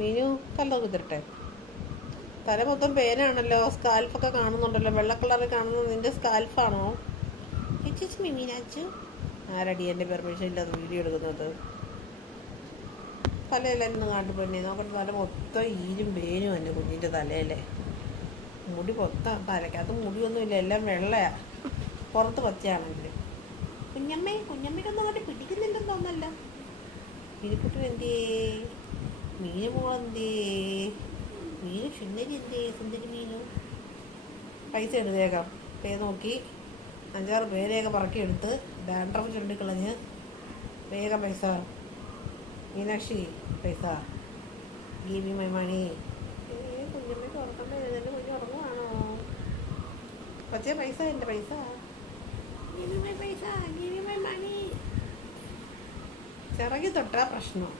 മീനു തല കുതിരട്ടെ. തല മൊത്തം പേനാണല്ലോ. സ്കാൽഫൊക്കെ കാണുന്നുണ്ടല്ലോ. വെള്ള കളറിൽ കാണുന്നത് നിന്റെ സ്കാൽഫാണോ? മീനാച്ചു ആരടി എൻ്റെ പെർമിഷൻ ഇല്ലാതെ വീഡിയോ എടുക്കുന്നത്? തലയിലെന്ന് കാണ്ടു പൊന്നെ നോക്കട്ടെ. തല മൊത്തം ഈരും പേനും തന്നെ കുഞ്ഞിൻ്റെ തലയിലെ. മുടി മൊത്തം തലയ്ക്കകത്ത് മുടിയൊന്നുമില്ല, എല്ലാം വെള്ളയാ, പുറത്ത് പച്ചയാണെങ്കിലും. കുഞ്ഞമ്മയ്ക്കൊന്നും അങ്ങോട്ട് പിടിക്കുന്നില്ലെന്ന് തോന്നല്ല. മീനുക്കുട്ടൻ എന്തേ? മീന് മോളെന്തേ? മീന് സുന്ദരി എന്തേ? സുന്ദരി മീനു. പൈസ എടുത്തേക്കാം. പേ നോക്കി 5-6 പേരെയൊക്കെ പറക്കിയെടുത്ത് ഡാൻഡ്രഫ് ചുണ്ടിക്കളഞ്ഞ് വേഗം പൈസ. മീനാക്ഷി പൈസ. Give me my money. കുഞ്ഞമ്മയ്ക്ക് ഉറക്കം വരുന്നുണ്ട്. കുഞ്ഞ് ഉറങ്ങുവാണോ? പക്ഷേ പൈസ, എൻ്റെ പൈസ. Give me my paisa. Give me my money. ചിറകി തൊട്ടാ പ്രശ്നം.